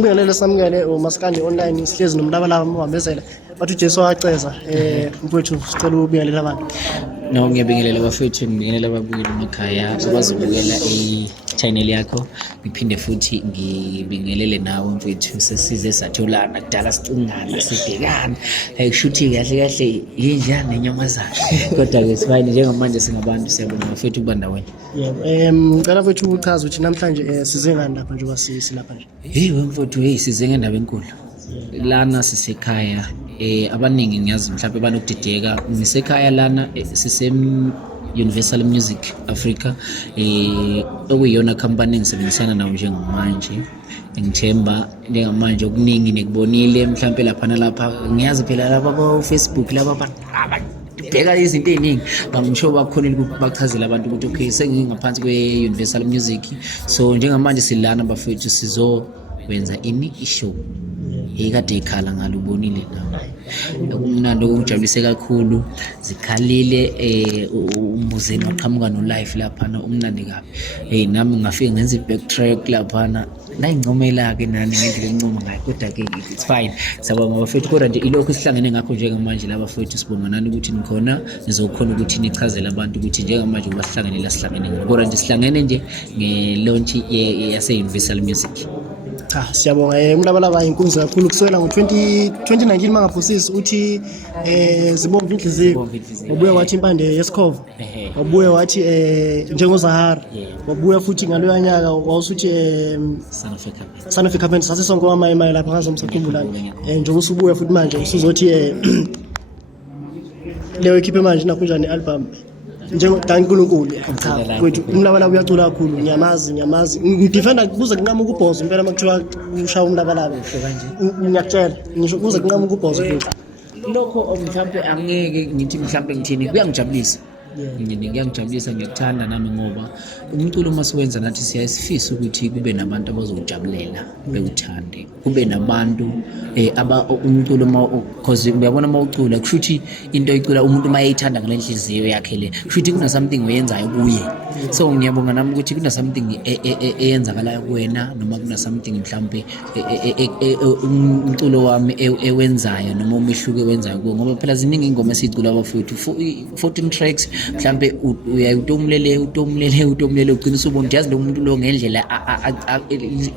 Ngibingelele samukele uMaskandi online sihlezi nomlabalaba mohambezela bathi uJesu waceza mfowethu sicela ubingelele abantu. No, ngiyabingelela bafethu, ngibingelela ababukeli emakhaya abazobukela i-channel yakho, ngiphinde futhi ngibingelele nawe mfethu. Sesize satholana kudala sicingana sibhekana kushuthi kahle kahle yinjani nenyamazana kodwa-ke sifayini njengamanje singabantu siyabona bafethu ukuba ndawonye. Ngicela mfethu uchaze ukuthi namhlanje size ngani lapha njengoba silapha nje. Hey mfethu, size ngendaba enkulu lana sisekhaya. Abaningi ngiyazi mhlawumbe banokudideka ngisekhaya lana Universal Music Africa okuyiyona company engisebenzisana nawo njengamanje. Ngithemba njengamanje okuningi nekubonile mhlawumbe lapha nalapha, ngiyazi phela lapha ku Facebook laba ababheka izinto eziningi ngisho bakhonile ukubachazela abantu ukuthi okay sengingaphansi kwe-Universal Music, so njengamanje silana bafethu sizokwenza ishow ekade ikhala ngalo ubonile nawe. Umnandi okujabulise kakhulu, zikhalile umbuzeni waqhamuka no live lapha umnandi kabi. Nami ngafika ngenza i-backtrack lapha nayingcomela ke nani ngendlela encoma ngayo, kodwa ke it's fine. Sabonga bafethu, kodwa nje ilokho sihlangene ngakho njengamanje laba bafethu, sibonga nani ukuthi nikhona nizokhona ukuthi nichazele abantu ukuthi njengamanje ubahlangene la sihlangene ngakho, kodwa nje sihlangene nje nge-launch yase-Universal Music. Siyabonga umlabalaba inkunzi kakhulu kusukela ngo-2019 mangaphosisi uthi zibomvu inhliziyo, wabuya wathi impande yesikhova, wabuya wathi njengozahara, wabuya futhi ngaloya nyaka wawusuthi Son of a Carpenter. Sase sonke wamayimayi lapha ngazomsakhumbulana njengoba usubuya futhi manje usuzothi leyo ekhiphe manje nakunjani i-album njengoNkulunkulu. Cha kwethu umlabalaba uyacula kakhulu, ngiyamazi ngidefenda kuze kunqama ukubhoza impela makuthiwa ushaya umlabalaba kanje. Ngiyakutshela ngisho kuze kunqama ukubhoza futhi lokho mhlawumbe angeke ngithi mhlawumbe ngithini, kuyangijabulisa. Ngiyangijabulisa, ngiyakuthanda nami ngoba umculo masiwenza nathi siyasifisa ukuthi kube nabantu abazowujabulela bewuthande, kube nabantu umculo because uyabona mawucula kushuthi into oyicula umuntu mayeyithanda ngale nhliziyo yakhe le kushuthi kuna something oyenzayo kuye. So ngiyabonga nami ukuthi kuna something eyenzakalayo kuwena, noma kuna something mhlawumbe umculo wami ewenzayo noma umehluko ewenzayo kuwe, ngoba phela ziningi ingoma esicula bafethu 14 tracks mhlawumbe uyayitomulele ugcina usubona yazi lo muntu lo ngendlela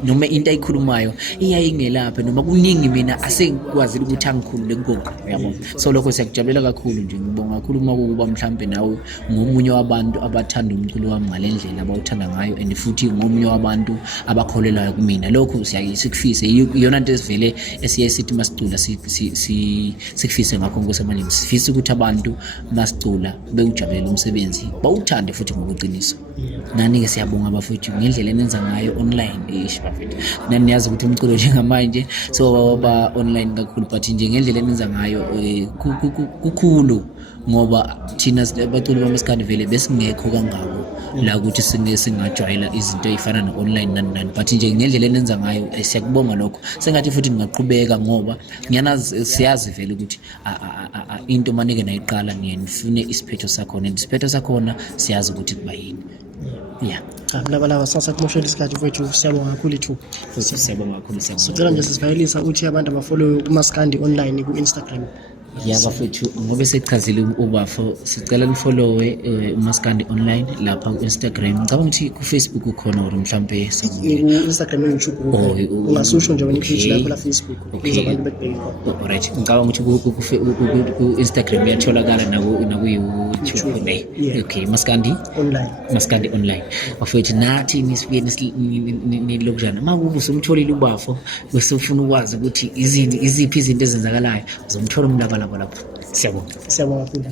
noma into ayikhulumayo iyayingelapha noma kuningi mina asengikwazile ukuthi angikhulule ngoko, uyabona. So lokho siyakujabulela kakhulu nje, ngibonga kakhulu uma kuba mhlawumbe nawe ngomunye wabantu abathanda umculo wami ngale ndlela abawuthanda ngayo, and futhi ngomunye wabantu abakholelayo kumina. Lokho sikufise iyona nto esivele esiye sithi masicula sikufise ngakho ngosemanje sifisa ukuthi abantu masicula bewujabulela umsebenzi bawuthande futhi ngokuqiniso. Nani-ke siyabonga bafethu ngendlela enenza ngayo online bafethu, nani niyazi ukuthi umculo njengamanje so ba online kakhulu, but nje ngendlela enenza ngayo kukhulu, ngoba thina abaculi bamaskandi vele besingekho kangako la ukuthi singajwayela izinto ezifana no-online nani, but nje ngendlela enenza ngayo siyakubonga lokho. Sengathi futhi ngingaqhubeka ngoba siyazi vele ukuthi into manike nayiqala nifune isiphetho sakhona, and isiphetho sakhona siyazi ukuthi kuba yini. Umlabalaba sasakumoshela isikhathi mfowethu, siyabonga kakhulu ithu. Siyabonga kakhulu. Sicela nje sisivayelisa ukuthi abantu abafollow uMaskandi online ku-Instagram. Bafethu ngoba sechazile ubafo, sicela nifollowe uMaskandi online lapha ku-Instagram. Ngicabanga ukuthi ku-Facebook ukhona or mhlawumbe ku-Instagram no-YouTube ungasusho nje wena i-page lakho la Facebook ukuze abantu bekubheke. Alright, ngicabanga ukuthi ku-Instagram uyatholakala naku-YouTube. Okay, Maskandi online. Bafethu nathi nisifike nilokujana makuba usumtholile ubafo bese ufuna ukwazi ukuthi iziphi izinto ezenzakalayo uzomthola umlabalaba lapho. Siyabonga kakhulu.